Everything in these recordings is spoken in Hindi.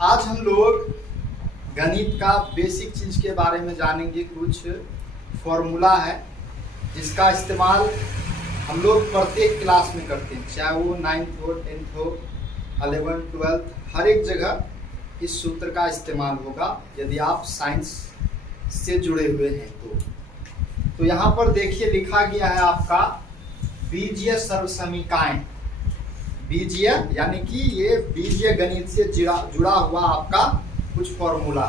आज हम लोग गणित का बेसिक चीज के बारे में जानेंगे। कुछ फॉर्मूला है जिसका इस्तेमाल हम लोग प्रत्येक क्लास में करते हैं, चाहे वो 9th हो, 10th हो, 11th, 12th, हर एक जगह इस सूत्र का इस्तेमाल होगा यदि आप साइंस से जुड़े हुए हैं तो यहाँ पर देखिए लिखा गया है आपका बीजीय सर्वसमीकाएं। बीजीय यानी कि ये बीजीय गणित से जुड़ा हुआ आपका कुछ फॉर्मूला।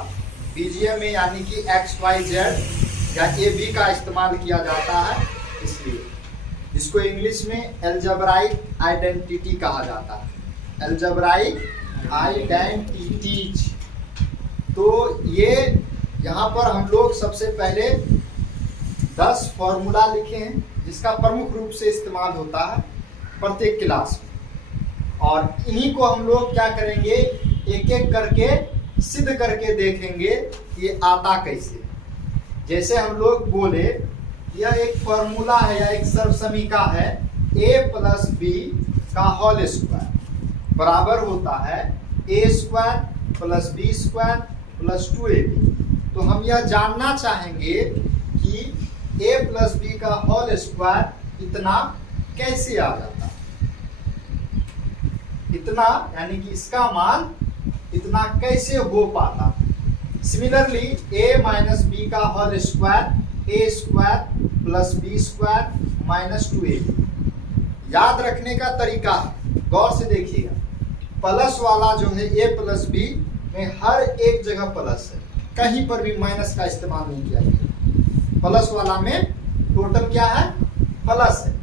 बीजीय में यानी कि एक्स वाई जेड या ए बी का इस्तेमाल किया जाता है, इसलिए जिसको इंग्लिश में एल्जेब्राइक आइडेंटिटी कहा जाता है। Algebraic identities. तो ये यहाँ पर हम लोग सबसे पहले 10 फॉर्मूला लिखे हैं जिसका प्रमुख रूप से इस्तेमाल होता है प्रत्येक क्लास में, और इन्हीं को हम लोग क्या करेंगे, एक एक करके सिद्ध करके देखेंगे कि ये आता कैसे। जैसे हम लोग बोले यह एक फॉर्मूला है या एक सर्वसमीका है, a प्लस बी का होल स्क्वायर बराबर होता है a square plus b square plus 2ab। तो हम यह जानना चाहेंगे कि a प्लस बी का होल स्क्वायर इतना कैसे आ जाता है। इतना यानी कि इसका मान इतना कैसे हो पाता। सिमिलरली a माइनस बी का whole square a square plus b square minus 2ab। याद रखने का तरीका है, गौर से देखिएगा। प्लस वाला जो है a प्लस बी में हर एक जगह प्लस है, कहीं पर भी माइनस का इस्तेमाल नहीं किया गया। प्लस वाला में टोटल क्या है, प्लस है।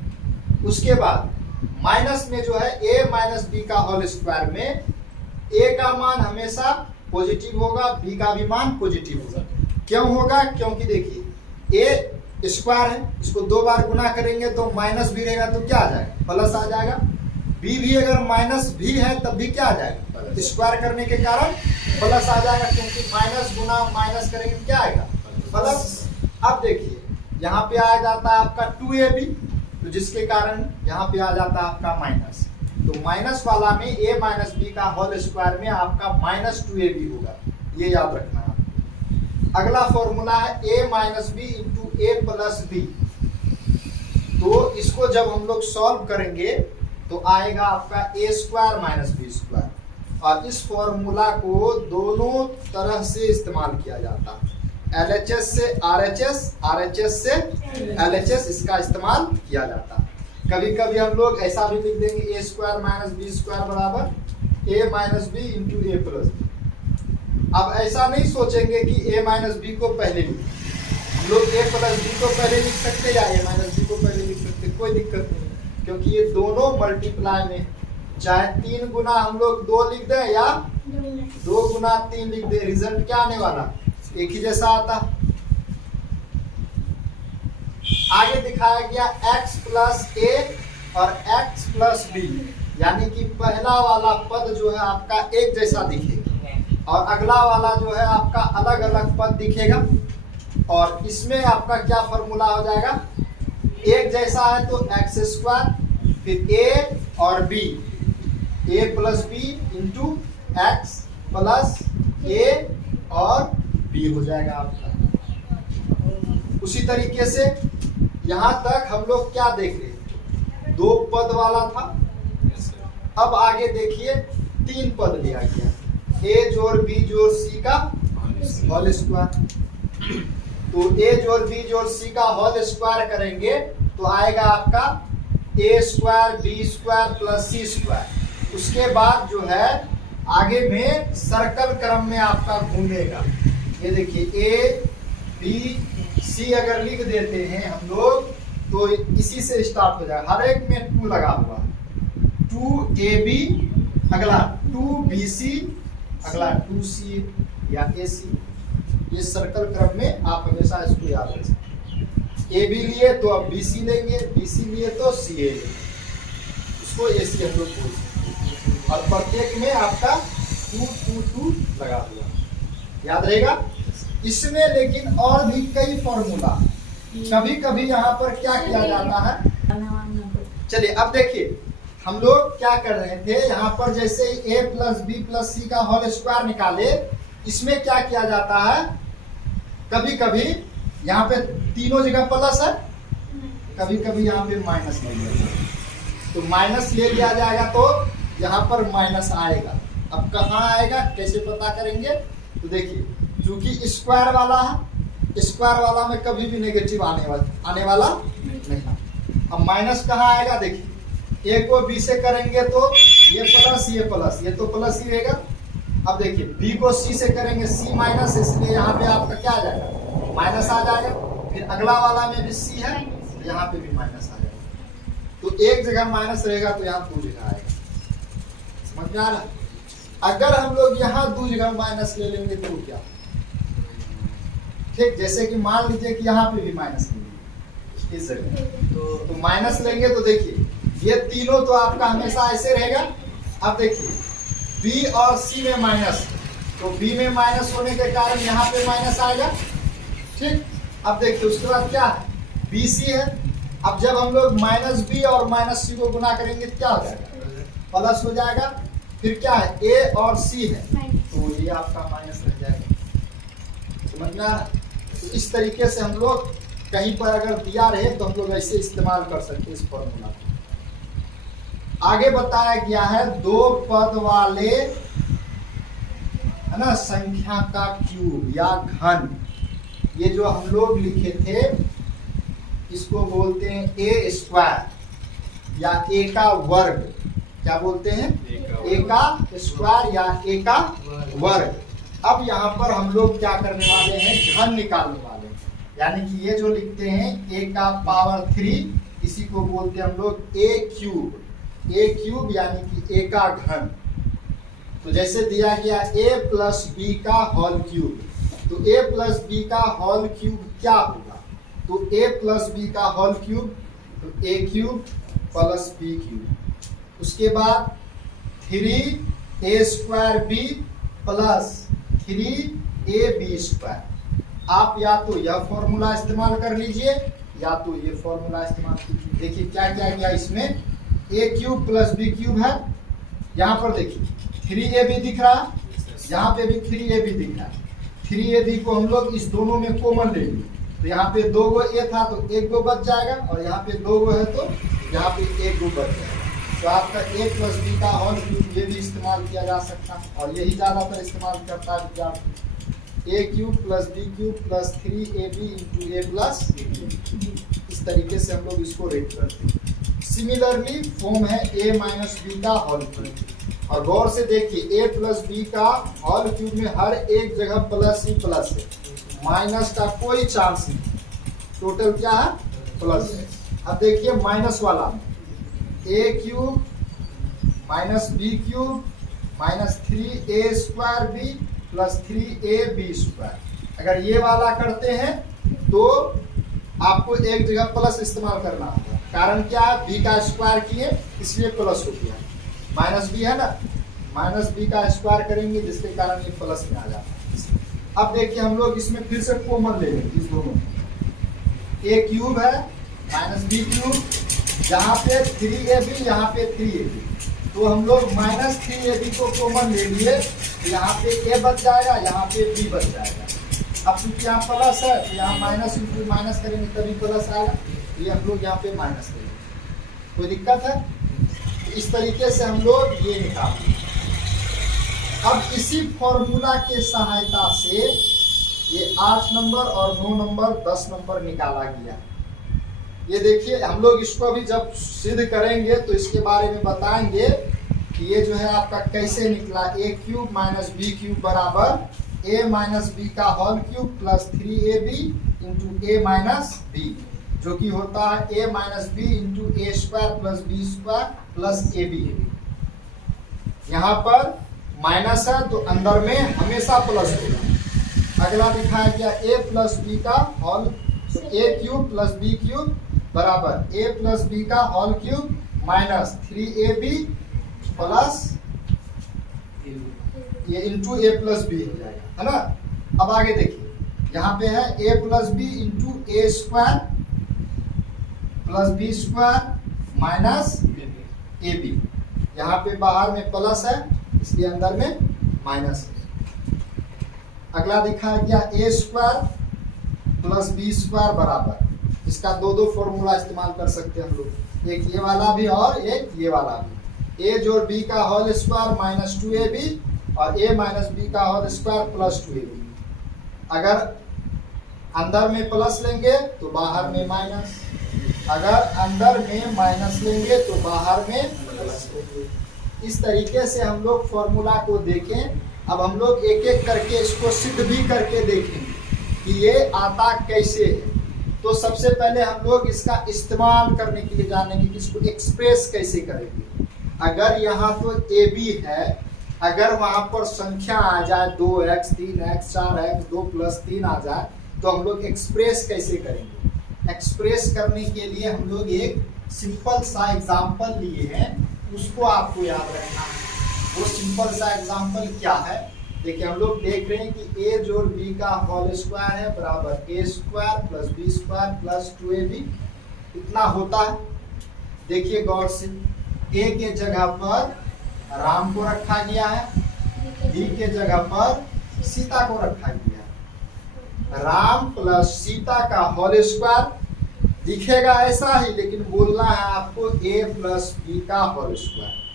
उसके बाद माइनस में जो है a माइनस बी का होल स्क्वायर में a का मान हमेशा पॉजिटिव होगा, b का भी मान पॉजिटिव होगा। क्यों होगा, क्योंकि देखिए a स्क्वायर है, इसको 2 बार गुना करेंगे तो माइनस भी रहेगा तो क्या आ जाएगा, प्लस आ जाएगा। b भी अगर माइनस भी है तब भी क्या आ जाएगा, स्क्वायर करने के कारण प्लस आ जाएगा, क्योंकि माइनस गुना माइनस करेंगे क्या आएगा, प्लस। अब देखिए यहाँ पे आ जाता है आपका 2ab, तो जिसके कारण यहाँ पे आ जाता है आपका माइनस। तो माइनस वाला में a माइनस बी का होल स्क्वायर में आपका माइनस 2ab होगा, ये याद रखना है। अगला फॉर्मूला है a minus b into a plus b. तो इसको जब हम लोग सॉल्व करेंगे तो आएगा आपका a square minus b square. और इस फॉर्मूला को दोनों तरह से इस्तेमाल किया जाता है, LHS से RHS, RHS से LHS, इसका इस्तेमाल किया जाता है। कभी कभी हम लोग ऐसा भी लिख देंगे a square minus b square बराबर a minus b into a plus b. अब ऐसा नहीं सोचेंगे कि a माइनस बी को पहले लिखें, हम लोग a प्लस बी को पहले लिख सकते या a माइनस बी को पहले लिख सकते, कोई दिक्कत नहीं, क्योंकि ये दोनों मल्टीप्लाई में, चाहे 3 गुना हम लोग 2 लिख दें या 2 गुना 3 लिख दें, रिजल्ट क्या आने वाला, एक ही जैसा आता। आगे दिखाया गया x प्लस a और x प्लस b, यानी कि पहला वाला पद जो है आपका एक जैसा दिखेगा और अगला वाला जो है आपका अलग अलग पद दिखेगा। और इसमें आपका क्या फॉर्मूला हो जाएगा, एक जैसा है तो एक्स स्क्वायर फिर a और b, a plus b into x plus a और b हो जाएगा आपका। उसी तरीके से यहाँ तक हम लोग क्या देख रहे हैं, 2 पद वाला था। अब आगे देखिए 3 पद लिया गया, a जोड़ b जोड़ c का होल स्क्वायर। तो a जोड़ b जोड़ c का होल स्क्वायर करेंगे तो आएगा आपका a square b square plus c square. उसके बाद जो है आगे में सर्कल क्रम में आपका घूमेगा। ये देखिए a b c अगर लिख देते हैं हम लोग तो इसी से स्टार्ट हो जाएगा, हर एक में 2 लगा हुआ, 2ab, अगला 2bc, अगला 2c या ac। ये सर्कल क्रम में आप हमेशा इसको याद रखें। ab लिए तो अब bc लेंगे, bc लिए तो ca लेंगे, उसको ac हम लोग बोल सकते हैं। और प्रत्येक में आपका 2 2 2 लगा हुआ, याद रहेगा। इसमें लेकिन और भी कई फॉर्मूला, कभी कभी यहाँ पर क्या किया जाता है, चलिए अब देखिए हम लोग क्या कर रहे थे, यहाँ पर जैसे a प्लस बी प्लस सी का होल स्क्वायर निकाले, इसमें क्या किया जाता है, कभी कभी यहाँ पे तीनों जगह प्लस है, कभी कभी यहाँ पे माइनस ले लिया जाएगा, तो माइनस ले लिया जाएगा तो यहाँ पर माइनस आएगा। अब कहाँ आएगा, कैसे पता करेंगे, तो देखिए चूंकि स्क्वायर वाला है, स्क्वायर वाला में कभी भी नेगेटिव आने वाला नहीं। अब माइनस कहाँ आएगा, देखिए ए को बी से करेंगे तो ये प्लस, ये तो प्लस ही रहेगा। अब देखिए बी को सी से करेंगे, सी माइनस, इसलिए यहाँ पे आपका क्या आ जाएगा, माइनस आ जाएगा। फिर अगला वाला में भी सी है, यहाँ पे भी माइनस आ जाएगा। तो एक जगह माइनस रहेगा तो यहाँ 2 जगह आएगा, समझ में आ रहा। अगर हम लोग यहाँ 2 जगह माइनस ले लेंगे तो क्या, ठीक, जैसे कि मान लीजिए कि यहाँ पे भी माइनस लेंगे इस जगह, तो माइनस लेंगे तो देखिए ये तीनों तो आपका हमेशा ऐसे रहेगा। अब देखिए बी और सी में माइनस, तो बी में माइनस होने के कारण यहाँ पे माइनस आएगा, ठीक। अब देखिए उसके बाद क्या है, बी सी है। अब जब हम लोग माइनस बी और माइनस सी को गुना करेंगे क्या हो जाएगा, प्लस हो जाएगा। फिर क्या है, ए और सी है, तो ये आपका माइनस रह जाएगा, समझ में आ रहा। तो इस तरीके से हम लोग कहीं पर अगर दिया रहे तो हम लोग ऐसे इस्तेमाल कर सकते हैं इस फॉर्मूला को। आगे बताया गया है 2 पद वाले, है ना, संख्या का क्यूब या घन। ये जो हम लोग लिखे थे इसको बोलते हैं ए स्क्वायर या ए का वर्ग। क्या बोलते हैं, ए का स्क्वायर या ए का वर्ग। अब यहाँ पर हम लोग क्या करने वाले हैं, घन निकालने वाले हैं। यानी कि ये जो लिखते हैं a का पावर 3, इसी को बोलते हैं हम लोग a क्यूब। a क्यूब यानी कि a का घन। तो जैसे दिया गया a प्लस बी का होल क्यूब, तो a प्लस बी का होल क्यूब क्या होगा, तो a प्लस बी का होल क्यूब, तो a cube plus b cube. उसके बाद 3a square b plus 3ab square. आप या तो यह फॉर्मूला इस्तेमाल कर लीजिए या तो ये फॉर्मूला इस्तेमाल कीजिए। देखिए क्या क्या गया इसमें, a cube plus b cube है, यहाँ पर देखिए 3ab दिख रहा है, यहाँ पे भी 3ab दिख रहा है। 3ab को हम लोग इस दोनों में कॉमन ले लेंगे, तो यहाँ पे 2 गो a था तो 1 गो बच जाएगा, और यहाँ पे 2 गो है तो यहाँ पे 1 गो बच जाएगा। तो आपका a प्लस बी का होल क्यूब ये भी इस्तेमाल किया जा सकता है, और यही ज़्यादातर इस्तेमाल करता है विद्यार्थी। a cube plus b cube plus 3ab into a plus b। इस तरीके से हम लोग इसको रेट करते हैं। सिमिलरली फॉर्म है a माइनस बी का होल क्यूब। और गौर से देखिए a प्लस बी का होल क्यूब में हर एक जगह प्लस ही प्लस है, माइनस का कोई चांस नहीं, टोटल क्या है, प्लस है। अब देखिए माइनस वाला a cube minus b cube minus 3a square b plus 3ab square. अगर ये वाला करते हैं तो आपको एक जगह प्लस इस्तेमाल करना होगा, कारण क्या है, b का स्क्वायर किए इसलिए प्लस हो गया, माइनस b है ना, माइनस b का स्क्वायर करेंगे जिसके कारण ये प्लस में आ जाता है। अब देखिए हम लोग इसमें फिर से कॉमन ले लेंगे इस दोनों में, a क्यूब है माइनस b क्यूब, यहाँ पे 3ab यहाँ पे 3ab, तो हम लोग माइनस 3ab को कॉमन ले लिए, यहाँ पे a बच जाएगा, यहाँ पे b बच जाएगा। अब चूंकि यहाँ प्लस है तो यहाँ माइनस इंटू माइनस करेंगे तभी प्लस आएगा, तो ये हम लोग यहाँ पे माइनस करेंगे। कोई दिक्कत है, तो इस तरीके से हम लोग ये निकालेंगे। अब इसी फॉर्मूला के सहायता से ये 8 नंबर और 9 नंबर 10 नंबर निकाला गया। ये देखिए हम लोग इसको भी जब सिद्ध करेंगे तो इसके बारे में बताएंगे कि ये जो है आपका कैसे निकला। a cube minus b cube बराबर a माइनस बी का whole cube plus 3ab into a minus b, जो कि होता है a minus b into a square plus b square plus ab। यहाँ पर माइनस है तो अंदर में हमेशा प्लस होगा। अगला दिखाया गया a प्लस बी का होल, तो a cube plus b cube बराबर a प्लस बी का whole cube minus 3ab plus ये इंटू a प्लस बी हो जाएगा, है ना। अब आगे देखिए यहाँ पे है a plus b into a square plus b square minus a b. यहाँ पे बाहर में प्लस है इसलिए अंदर में माइनस है। अगला दिखा गया ए स्क्वायर प्लस बी स्क्वायर बराबर, इसका दो फॉर्मूला इस्तेमाल कर सकते हैं हम लोग, एक ये वाला भी और एक ये वाला भी। ए जोड़ बी का होल स्क्वायर माइनस 2ab और ए माइनस बी का होल स्क्वायर प्लस 2ab। अगर अंदर में प्लस लेंगे तो बाहर में माइनस, अगर अंदर में माइनस लेंगे तो बाहर में प्लस लेंगे। इस तरीके से हम लोग फॉर्मूला को देखें। अब हम लोग एक एक करके इसको सिद्ध भी करके देखेंगे कि ये आता कैसे है। तो सबसे पहले हम लोग इसका इस्तेमाल करने के लिए जानेंगे कि इसको एक्सप्रेस कैसे करेंगे। अगर यहाँ तो ए बी है, अगर वहां पर संख्या आ जाए 2x 3x 4x 2 + 3 आ जाए तो हम लोग एक्सप्रेस कैसे करेंगे। एक्सप्रेस करने के लिए हम लोग एक सिंपल सा एग्जाम्पल लिए हैं, उसको आपको याद रखना है। वो सिंपल सा एग्जाम्पल क्या है, देखिए हम लोग देख रहे हैं कि ए जोड़ बी का होल स्क्वायर है बराबर a square plus b square plus 2ab इतना होता है। देखिए गौर से, ए के जगह पर राम को रखा गया है, बी के जगह पर सीता को रखा गया है। राम प्लस सीता का होल स्क्वायर दिखेगा ऐसा ही, लेकिन बोलना है आपको ए प्लस बी का होल स्क्वायर।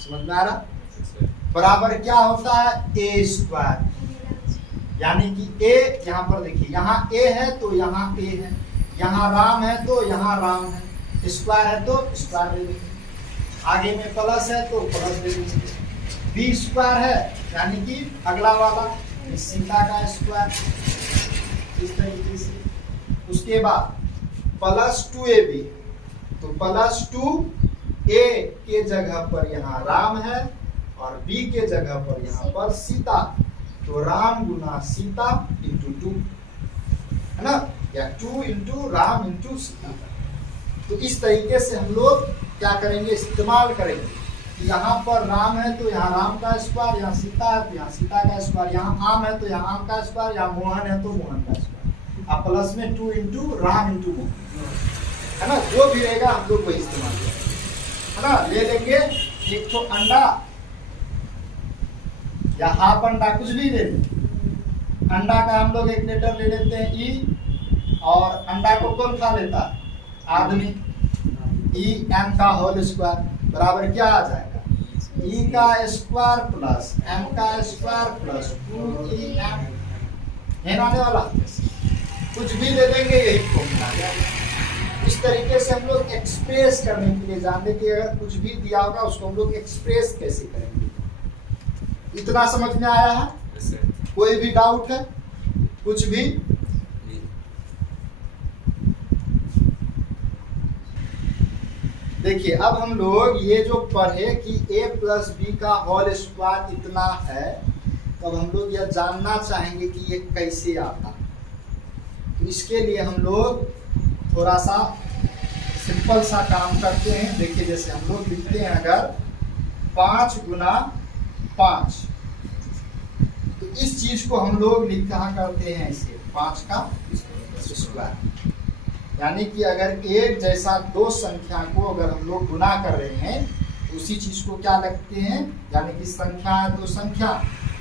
समझ में आ रहा? बराबर क्या होता है ए स्क्वायर, यानी कि ए यहाँ पर देखिए, यहाँ ए है तो यहाँ ए है, यहाँ राम है तो यहाँ राम है, स्क्वायर है तो स्क्वायर ले लेंगे, आगे में प्लस है तो प्लस ले लेंगे। बी स्क्वायर है यानी कि अगला वाला सीता का स्क्वायर, इस तरीके से। उसके बाद प्लस 2ab, तो प्लस 2a के जगह पर यहाँ राम है और b के जगह पर यहाँ पर सीता, तो राम गुना सीता इंटू 2 है ना, या 2 इंटू राम इंटू सीता। तो इस तरीके से हम लोग क्या करेंगे, इस्तेमाल करेंगे कि यहाँ पर राम है तो यहाँ राम का स्क्वायर, यहाँ सीता है तो यहाँ सीता का स्क्वायर, यहाँ आम है तो यहाँ आम का स्क्वायर, यहाँ मोहन है तो मोहन का स्क्वायर, अब प्लस में 2 इंटू राम इंटू मोहन, है ना। जो भी रहेगा हम लोग वही इस्तेमाल करेंगे, है ना। ले लेंगे एक तो अंडा या हाफ अंडा, कुछ भी ले लें। अंडा का हम लोग 1 लीटर ले लेते हैं ई, और अंडा को कौन खा लेता है, आदमी। ई एम का होल स्क्वायर बराबर क्या आ जाएगा, ई का स्क्वायर प्लस एम का स्क्वायर प्लस 2em है ना आने वाला। कुछ भी ले लेंगे यही फॉर्मूला आ जाएगा। इस तरीके से हम लोग एक्सप्रेस करने के लिए जानते कि अगर कुछ भी दिया होगा उसको हम लोग एक्सप्रेस कैसे करेंगे। इतना समझ में आया है? कोई भी डाउट है कुछ भी? देखिए अब हम लोग ये जो पढ़े कि a प्लस बी का होल स्क्वायर इतना है, तो अब हम लोग यह जानना चाहेंगे कि ये कैसे आता। तो इसके लिए हम लोग थोड़ा सा सिंपल सा काम करते हैं। देखिए जैसे हम लोग लिखते हैं अगर 5 गुना 5, तो इस चीज को हम लोग लिखा करते हैं इसे 5 का स्क्वायर, यानी कि अगर एक जैसा दो संख्या को अगर हम लोग गुना कर रहे हैं तो उसी चीज को क्या लिखते हैं, यानी कि संख्या है तो संख्या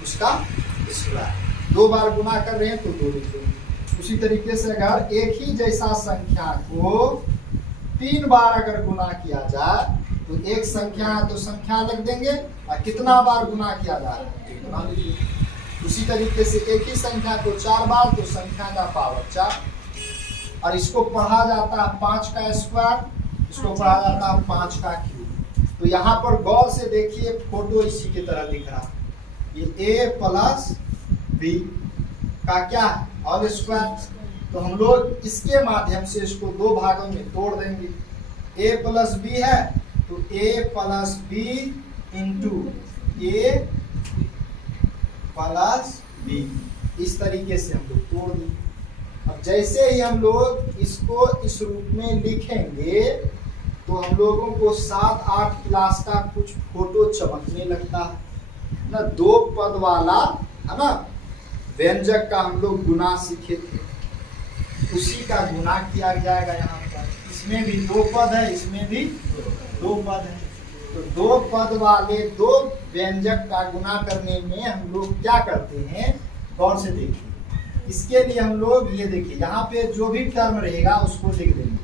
उसका स्क्वायर। 2 बार गुना कर रहे हैं तो 2 लिखेंगे। उसी तरीके से अगर एक ही जैसा संख्या को 3 बार अगर गुना किया जाए तो एक संख्या है तो संख्या लिख देंगे, और कितना बार गुना किया जा रहा है कितना लिख देंगे। उसी तरीके से एक ही संख्या को 4 बार तो संख्या का पावर 4, और इसको पढ़ा जाता है 5 का स्क्वायर, इसको पढ़ा जाता है 5 का क्यूब। तो यहाँ पर गौर से देखिए फोटो इसी की तरह दिख रहा है, ये a प्लस बी का क्या है होल स्क्वायर। तो हम लोग इसके माध्यम से इसको 2 भागों में तोड़ देंगे। a प्लस बी है तो a plus b into a plus b, इस तरीके से हम लोग तोड़ देंगे। अब जैसे ही हम लोग इसको इस रूप में लिखेंगे तो हम लोगों को 7-8 क्लास का कुछ फोटो चमकने लगता है ना। 2 पद वाला है ना व्यंजक का हम लोग गुना सीखे थे, उसी का गुना किया जाएगा यहाँ पर। इसमें भी 2 पद है, इसमें भी 2 पद है। तो दो पद वाले दो व्यंजक का गुना करने में हम लोग क्या करते हैं, गौर से देखिए। इसके लिए हम लोग ये देखिए, यहाँ पे जो भी टर्म रहेगा उसको लिख देंगे।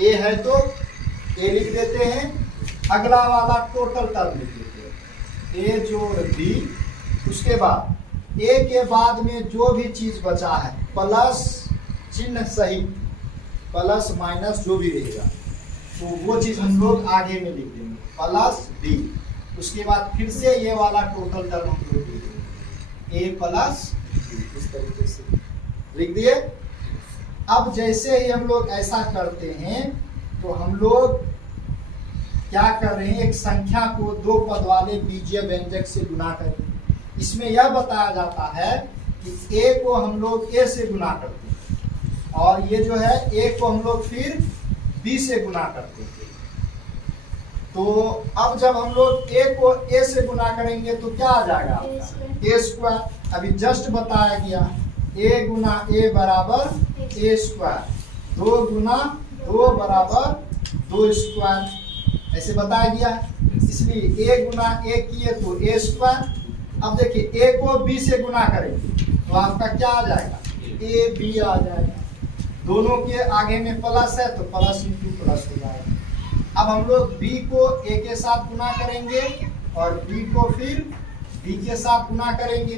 ए है तो ए लिख देते हैं, अगला वाला टोटल टर्म लिख देते हैं, ए जोड़ बी। उसके बाद ए के बाद में जो भी चीज बचा है प्लस चिन्ह सहित, प्लस माइनस जो भी रहेगा तो वो चीज हम लोग आगे में लिख देंगे, प्लस बी। उसके बाद फिर से ये वाला टोटल टर्म हम लोग लिख देंगे, ए प्लस बी। इस तरीके से लिख दिए। अब जैसे ही हम लोग ऐसा करते हैं तो हम लोग क्या कर रहे हैं, एक संख्या को दो पद वाले बीजीय व्यंजक से गुना करें। इसमें यह बताया जाता है कि ए को हम लोग ए से गुना करते हैं और ये जो है ए को हम लोग फिर बी से गुना करते हैं। तो अब जब हम लोग ए को ए से गुना करेंगे तो क्या आ जाएगा आपका, ए स्क्वायर। अभी जस्ट बताया गया ए गुना ए बराबर ए स्क्वायर, दो गुना दो बराबर दो स्क्वायर, ऐसे बताया गया। इसलिए ए गुना ए किए तो ए स्क्वायर। अब देखिए ए को बी से गुना करेंगे तो आपका क्या आ जाएगा, ए बी आ जाएगा। दोनों के आगे में प्लस है तो प्लस इंटू प्लस हो जाएगा। अब हम लोग बी को ए के साथ गुना करेंगे और बी को फिर बी के साथ गुना करेंगे।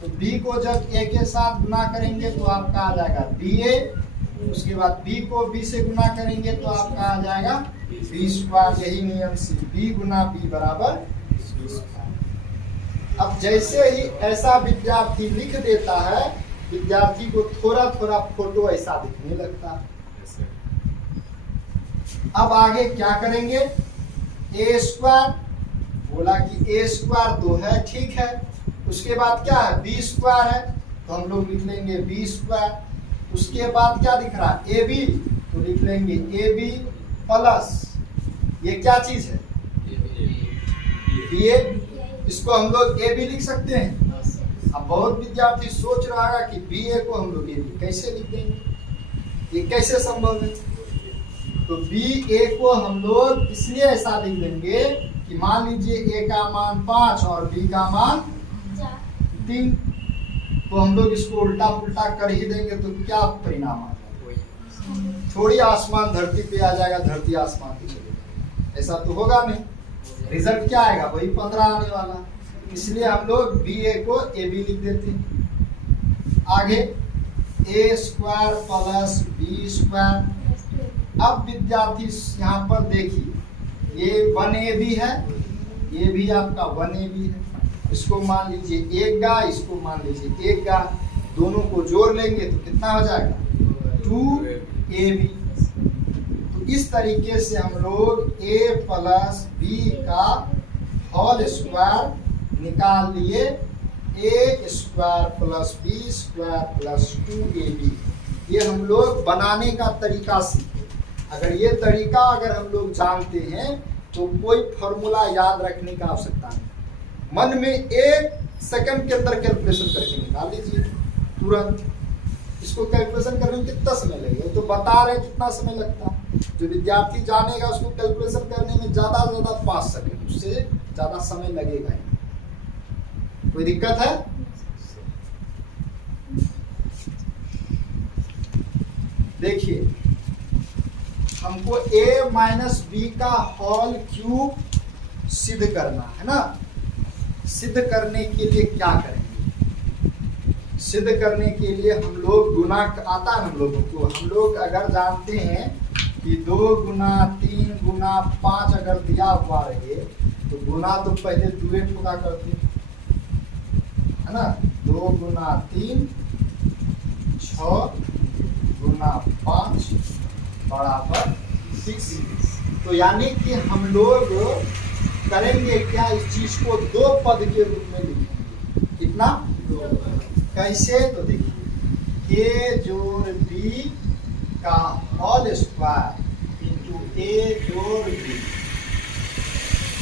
तो बी को जब ए के साथ गुना करेंगे तो आपका आ जाएगा बी ए। उसके बाद बी को बी से गुना करेंगे तो आपका आ जाएगा बी स्क्वायर। यही नियम से बी गुना बी बराबर बी स्क्वायर। अब जैसे ही ऐसा विद्यार्थी लिख देता है, विद्यार्थी को थोड़ा थोड़ा फोटो ऐसा दिखने लगता है। अब आगे क्या करेंगे, ए स्क्वायर बोला कि ए स्क्वायर दो है, ठीक है। उसके बाद क्या है, बी स्क्वायर है तो हम लोग लिख लेंगे बी स्क्वायर। उसके बाद क्या दिख रहा है, ए बी, तो लिख लेंगे ए बी प्लस ये क्या चीज है, बी ए। इसको हम लोग ए बी लिख सकते हैं। अब बहुत विद्यार्थी सोच रहा है कि बी ए को हम लोग ए बी कैसे लिख देंगे, ये कैसे संभव है। तो बी ए को हम लोग इसलिए ऐसा लिख देंगे कि मान लीजिए ए का मान 5 और बी का मान 3, तो हम लोग इसको उल्टा पुल्टा कर ही देंगे तो क्या परिणाम आ जाएगा, थोड़ी आसमान धरती पे आ जाएगा, धरती आसमान पे चलेगा, ऐसा तो होगा नहीं। रिजल्ट क्या आएगा, वही 15 आने वाला। इसलिए हम लोग बी ए को ए बी लिख देते हैं। आगे ए स्क्वायर प्लस बी स्क्वायर। अब विद्यार्थी यहाँ पर देखिए ये 1ab है, ये भी आपका 1ab है। इसको मान लीजिए 1 का, इसको मान लीजिए 1 का, दोनों को जोड़ लेंगे तो कितना हो जाएगा 2ab। तो इस तरीके से हम लोग a प्लस बी का होल स्क्वायर निकाल लिए, a square plus b square plus 2ab। ये हम लोग बनाने का तरीका सीखे। अगर ये तरीका अगर हम लोग जानते हैं तो कोई फॉर्मूला याद रखने का आवश्यकता नहीं, मन में 1 सेकंड के अंदर कैलकुलेशन करके निकाल लीजिए तुरंत। इसको कैलकुलेशन करने में कितना समय लगेगा, तो बता रहे कितना समय लगता है। जो विद्यार्थी जानेगा उसको कैलकुलेशन करने में ज्यादा से ज्यादा 5 सेकंड, उससे ज्यादा समय लगेगा ही। कोई दिक्कत है? देखिए हमको a माइनस बी का होल क्यूब सिद्ध करना है ना। सिद्ध करने के लिए क्या करेंगे, सिद्ध करने के लिए हम लोग गुना आता है हम लोगों को। हम लोग अगर जानते हैं कि 2 गुना 3 गुना 5 अगर दिया हुआ रहे तो गुना तो पहले 2 ठोका करते है ना। 2 गुना 3 6 गुना 5 बराबर 6। तो यानी कि हम लोग करेंगे क्या, इस चीज को 2 पद के रूप में लिखेंगे। कितना, कैसे, तो देखिए a जोड़ b का होल स्क्वायर इंटू a जोड़ b,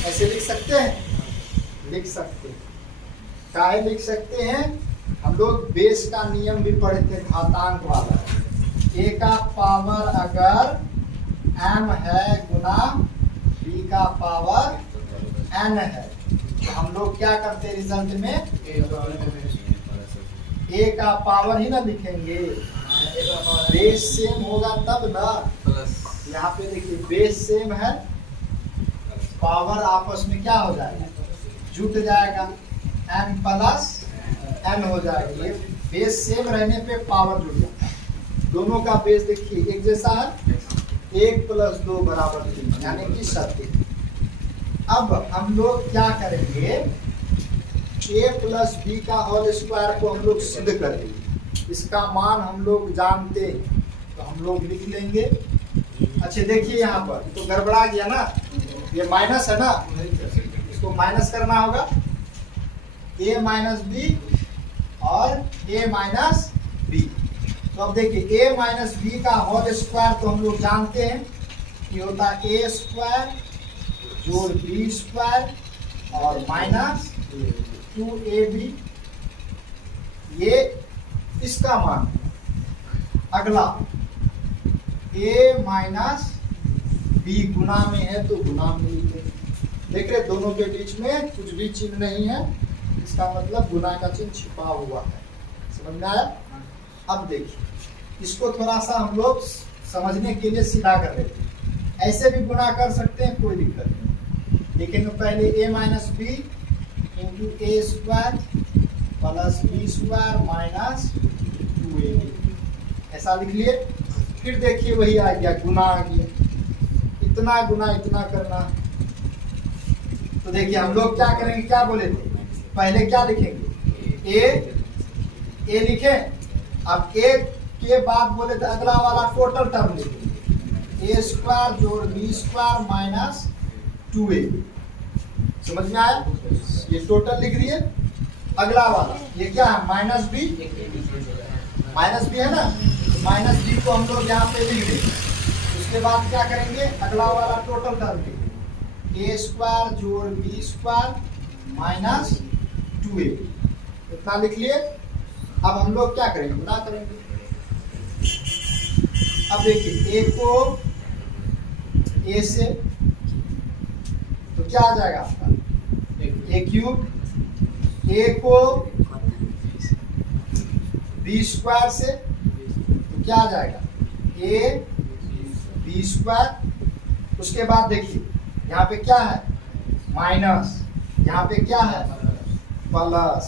ऐसे लिख सकते हैं, लिख सकते हैं। काहे लिख सकते हैं, हम लोग बेस का नियम भी पढ़े थे, घातांक वाला। a का पावर अगर m है गुना b का पावर n है। तो हम लोग क्या करते हैं रिजल्ट में a का पावर ही ना लिखेंगे, बेस सेम होगा तब ना। यहाँ पे देखिए बेस सेम है, पावर आपस में क्या हो जाएगा, जुट जाएगा, n प्लस n हो जाएगा। ये बेस सेम रहने पे पावर जुट जाता है। दोनों का बेस देखिए एक जैसा है, 1 + 2 = 3 यानी कि 70। अब हम लोग क्या करेंगे, a + b का होल स्क्वायर को हम लोग सिद्ध करेंगे। इसका मान हम लोग जानते हैं तो हम लोग लिख लेंगे। अच्छा देखिए यहाँ पर तो गड़बड़ा गया ना, ये माइनस है ना, इसको माइनस करना होगा, a - b और a - b। तो अब देखिए a - b का होल स्क्वायर तो हम लोग जानते हैं कि होता है a² जोड़ b² और माइनस 2ab। ये इसका मान। अगला a - b गुना में है तो गुना में लिखेंगे। देख रहे दोनों के बीच में कुछ भी चिन्ह नहीं है, इसका मतलब गुना का चिन्ह छिपा हुआ है। समझ में आया? अब देखिए इसको थोड़ा सा हम लोग समझने के लिए सीधा कर लेते हैं। ऐसे भी गुना कर सकते हैं, कोई दिक्कत नहीं, लेकिन पहले a - b into a² plus b² minus 2ab ऐसा लिख लिए। फिर देखिए वही आ गया, गुना आ गया, इतना गुना इतना करना। तो देखिए हम लोग क्या करेंगे, क्या बोले थे, पहले क्या लिखेंगे, ए लिखे। अब a के बाद बोले थे अगला वाला टोटल टर्म लिखेंगे, a² जोड़ b² माइनस 2ab। समझ में आया? ये टोटल लिख दिए। अगला वाला ये क्या है, माइनस बी है ना, -b को हम लोग यहाँ पे लिख देंगे। उसके बाद क्या करेंगे, अगला वाला टोटल टर्म लिखेंगे, a² जोड़ b² माइनस 2ab। इतना लिख लिए। अब हम लोग क्या करेंगे, गुना करेंगे। अब देखिए a को a से तो क्या आ जाएगा आपका, a³। a को b² से तो क्या आ जाएगा, ab²। उसके बाद देखिए यहाँ पे क्या है, माइनस, यहाँ पे क्या है, प्लस।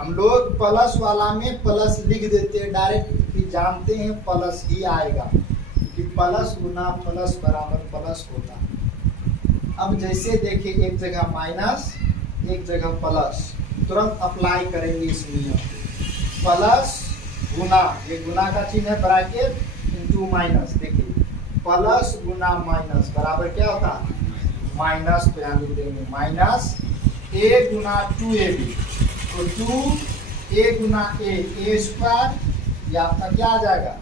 हम लोग प्लस वाला में प्लस लिख देते हैं डायरेक्ट, कि जानते हैं प्लस ही आएगा, क्योंकि प्लस गुना प्लस बराबर प्लस होता है। अब जैसे देखिए एक जगह माइनस एक जगह प्लस, तुरंत अप्लाई करेंगे इस नियम। प्लस गुना, ये गुना का चिन्ह है, ब्रैकेट इंटू माइनस। देखिए प्लस गुना माइनस बराबर क्या होता है, माइनस। तो यहाँ लिख देंगे माइनस a गुना 2ab, तो 2a गुना a² ये आपका क्या आ जाएगा,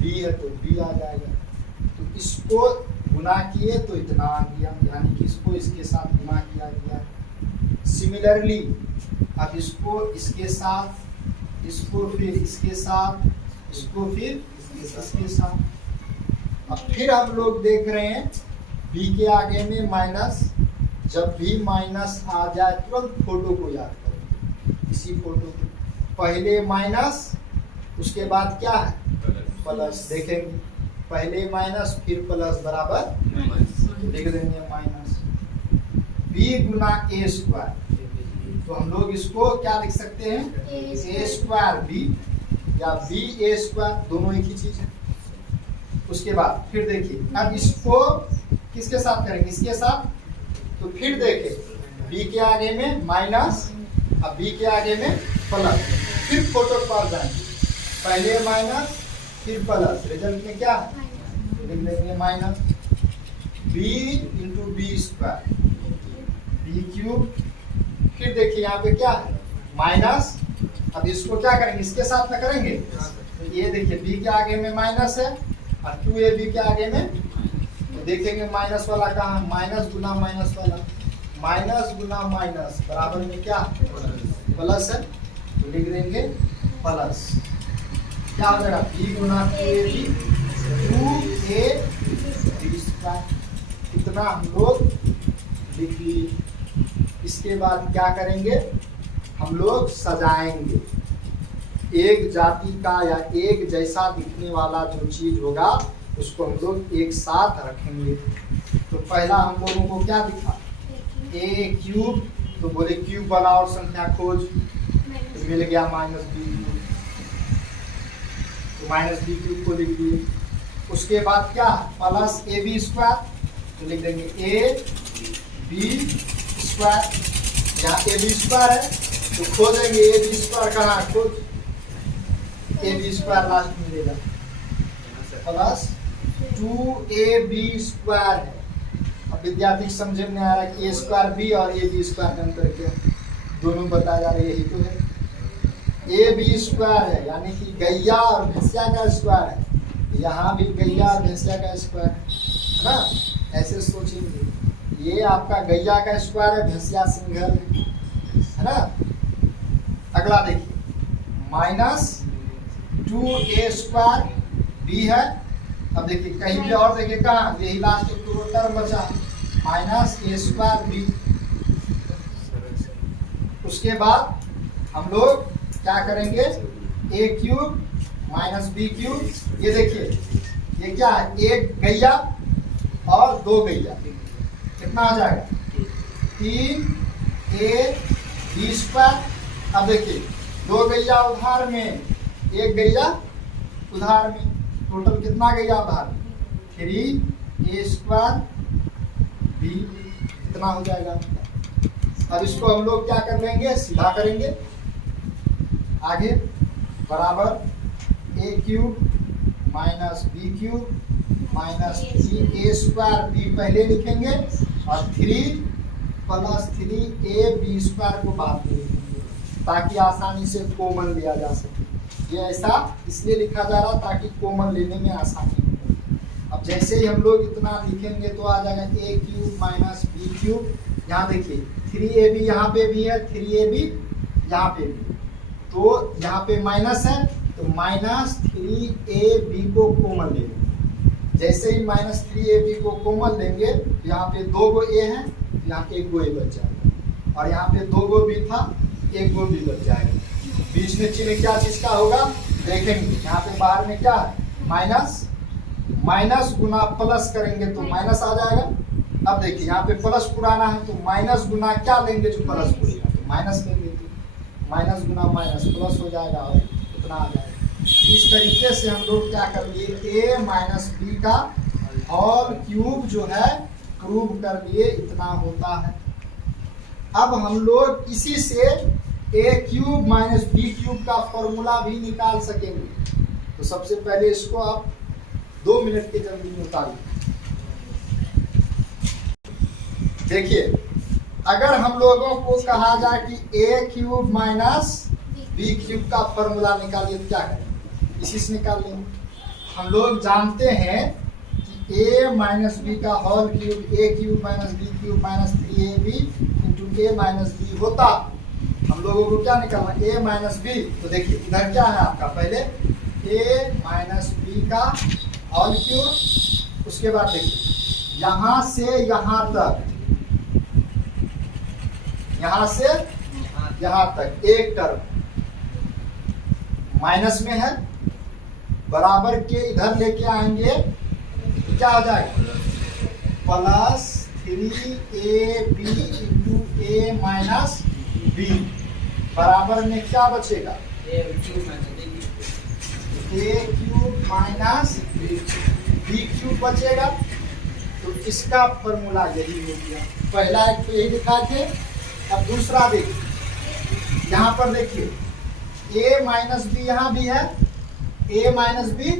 b है तो b आ जाएगा। तो इसको गुना किए तो इतना आ गया, यानी कि इसको इसके साथ गुना किया गया। सिमिलरली अब इसको इसके साथ, इसको फिर इसके साथ, इसको फिर इसके साथ। अब फिर हम लोग देख रहे हैं b के आगे में माइनस। जब भी माइनस आ जाए तुरंत फोटो को याद करें, इसी फोटो को, पहले माइनस उसके बाद क्या है, प्लस। देखेंगे पहले माइनस फिर प्लस बराबर लिख देंगे माइनस b गुना a²। तो हम लोग इसको क्या लिख सकते हैं, a²b या ba², दोनों एक ही चीज है। उसके बाद फिर देखिए अब इसको किसके साथ करेंगे, इसके साथ। तो फिर देखें b के आगे में माइनस, अब b के आगे में प्लस, फिर फोटो के पास जाएंगे, पहले माइनस फिर प्लस, रिजल्ट में क्या है, लिख देंगे minus b into b², b³। फिर देखिए यहाँ पे क्या है, माइनस। अब इसको क्या करेंगे, इसके साथ में करेंगे। तो ये देखिए b के आगे में माइनस है और 2ab के आगे में, तो देखेंगे माइनस वाला कहाँ, माइनस गुना माइनस वाला, माइनस गुना माइनस बराबर में क्या, प्लस है, तो लिख देंगे प्लस। क्या हो जाएगा, b गुना 2ab 2ab²। इतना हम लोग लिख लिए। इसके बाद क्या करेंगे, हम लोग सजाएंगे। एक जाति का या एक जैसा दिखने वाला जो चीज होगा उसको हम लोग एक साथ रखेंगे। तो पहला हम लोगों को क्या दिखा, ए क्यूब, तो बोले क्यूब वाला और संख्या खोज, तो मिल गया माइनस बी क्यूब, तो माइनस बी क्यूब को लिख दिए। उसके बाद क्या, प्लस ए बी स्क्वायर, तो लिख देंगे ए बी स्क्वायर। यहाँ ए बी स्क्वायर है तो खोजेंगे ए बी स्क्वायर कहाँ, खोज ए बी स्क्वायर लास्ट में मिलेगा, प्लस 2ab स्क्वायर है। अब विद्यार्थी समझ में आ रहा है कि ए स्क्वायर बी और ए बी स्क्वायर का अंतर क्या, दोनों बताया जा रहा है, यही तो है। ए बी स्क्वायर है यानी कि गैया और भैंसिया का स्क्वायर है, यहाँ भी गैया और भैंसिया का स्क्वायर है ना, ऐसे सोचेंगे। ये आपका गैया का स्क्वायर है, भैंसिया सिंगल है ना। अगला देखिए माइनस 2a स्क्वायर बी है। अब देखिए कहीं भी और देखिए कहाँ, यही लास्ट एक टर्म बचा, माइनस ए स्क्वायर बी। उसके बाद हम लोग क्या करेंगे, ए क्यूब माइनस बी क्यूब। ये देखिए ये क्या है, एक गैया और दो गैया, कितना आ जाएगा 3a बी स्क्वायर। अब देखिए दो गैया उधार में, एक गैया उधार में, टोटल कितना गैया उधार में, 3a स्क्वायर बी, इतना हो जाएगा। अब इसको हम लोग क्या कर लेंगे, सीधा करेंगे आगे, बराबर a cube minus b cube minus 3a square b पहले लिखेंगे और 3 प्लस 3a बी स्क्वायर को बाद में लिखेंगे ताकि आसानी से कॉमन लिया जा सके। ये ऐसा इसलिए लिखा जा रहा ताकि कॉमन लेने में आसानी हो। अब जैसे ही हम लोग इतना लिखेंगे तो आ जाएगा ए क्यूब माइनस बी क्यूब। यहाँ देखिए 3ab यहाँ पे भी है, 3ab यहाँ पे भी, तो यहाँ पे माइनस है तो माइनस 3ab को कॉमन लेंगे। जैसे ही माइनस 3ab को कॉमन लेंगे यहाँ पे 2 गो ए है, यहाँ 1 गो ए बच जाएगा, और यहाँ पे 2 गो बी था, 1 गो बी बच जाएगा। बीच में चिन्ह क्या चीज का होगा देखेंगे, यहाँ पे बाहर में क्या है माइनस, माइनस गुना प्लस करेंगे तो माइनस आ जाएगा। अब देखिए यहाँ पे प्लस पुराना है तो माइनस गुना क्या लेंगे जो प्लस पुरेगा, तो माइनस लेंगे, तो माइनस गुना माइनस प्लस हो जाएगा और उतना आ जाएगा। इस तरीके से हम लोग क्या कर लिए, ए माइनस बी का होल क्यूब जो है प्रूव कर लिए, इतना होता है। अब हम लोग इसी से ए क्यूब माइनस बी क्यूब का फॉर्मूला भी निकाल सकेंगे। तो सबसे पहले इसको आप 2 मिनट के जल्दी में उतारिए। देखिए अगर हम लोगों को कहा जाए कि ए क्यूब माइनस बी क्यूब का फॉर्मूला निकालिए तो क्या करेंगे, इसी से निकाल लेंगे। हम लोग जानते हैं कि ए माइनस बी का whole cube a cube minus b cube minus 3ab into a minus b होता। हम लोगों को क्या निकालना, a माइनस बी। तो देखिए इधर क्या है आपका, पहले a माइनस बी का होल क्यूब, उसके बाद देखिए यहाँ से यहाँ तक, यहाँ से यहाँ तक एक टर्म माइनस में है, बराबर के इधर लेके आएंगे तो क्या हो जाएगा, plus 3ab into a minus B, बराबर में क्या बचेगा, ए क्यूब माइनस बी क्यूब बचेगा। तो इसका फॉर्मूला यही हो गया। पहला एक तो यही दिखाए थे, अब दूसरा देखिए, यहाँ पर देखिए ए माइनस बी यहाँ भी है, ए माइनस बी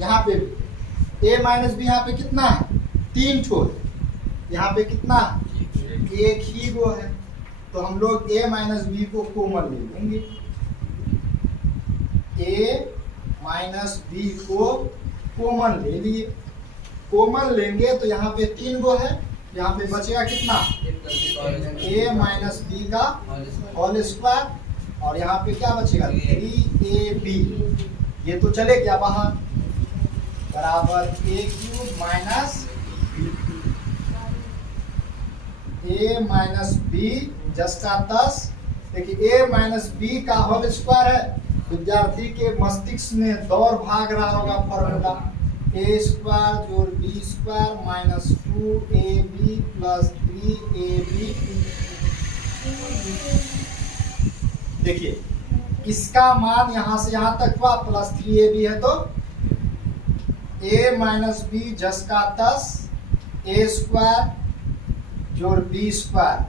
यहाँ पे भी, ए माइनस बी यहाँ पे कितना है, 3 ठो, यहाँ पे कितना है, एक ही गो है। तो हम लोग a माइनस बी को कॉमन ले लेंगे, a माइनस बी को कॉमन ले लिए। कॉमन लेंगे तो यहाँ पे 3 गो है, यहाँ पे बचेगा कितना, a माइनस बी का होल स्क्वायर, और यहाँ पे क्या बचेगा 3ab, ये तो चले गया बाहर, बराबर a cube minus b cube. A minus b just का 10। देखिए ए माइनस बी का होल स्क्वायर है। विद्यार्थी के मस्तिष्क में दौड़ भाग रहा होगा फॉर्मूला ए स्क्वायर जोड़ b square minus 2ab plus 3ab। देखिए इसका मान यहां से यहां तक हुआ प्लस 3ab है, तो a माइनस बी जस का 10 ए स्क्वायर जोड़ बी स्क्वायर।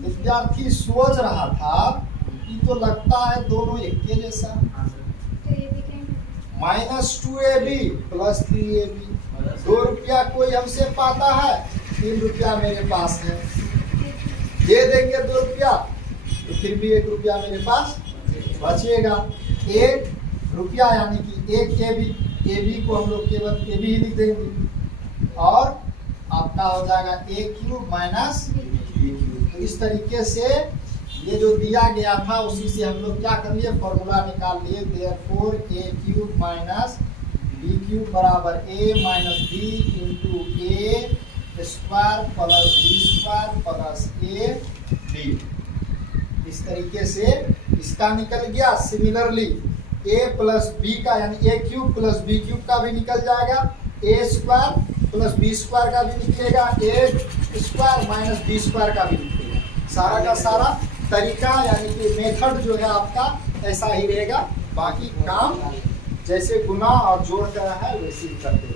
विद्यार्थी सोच रहा था कि तो लगता है दोनों एक के जैसा, माइनस 2ab प्लस 3ab। 2 रुपया कोई हमसे पाता है, 3 रुपया मेरे पास है, दे देंगे 2 रुपया तो फिर भी 1 रुपया मेरे पास बचेगा। 1 रुपया यानी कि 1 ab को हम लोग केवल ab ही लिख देंगे और आपका हो जाएगा a cube minus b cube. तो इस तरीके से ये जो दिया गया था उसी से हम लोग क्या कर लिए, फॉर्मूला निकाल लिए। Therefore a cube minus b cube बराबर a minus b into a square plus b square plus ab। इस तरीके से इसका निकल गया। सिमिलरली a प्लस b का यानी a cube plus b cube का भी निकल जाएगा, a square plus b square का भी निकलेगा, a square minus b square का भी निकलेगा। सारा का सारा तरीका यानी कि मेथड जो है आपका ऐसा ही रहेगा। बाकी काम जैसे गुना और जोड़ कर है वैसे ही करते हैं।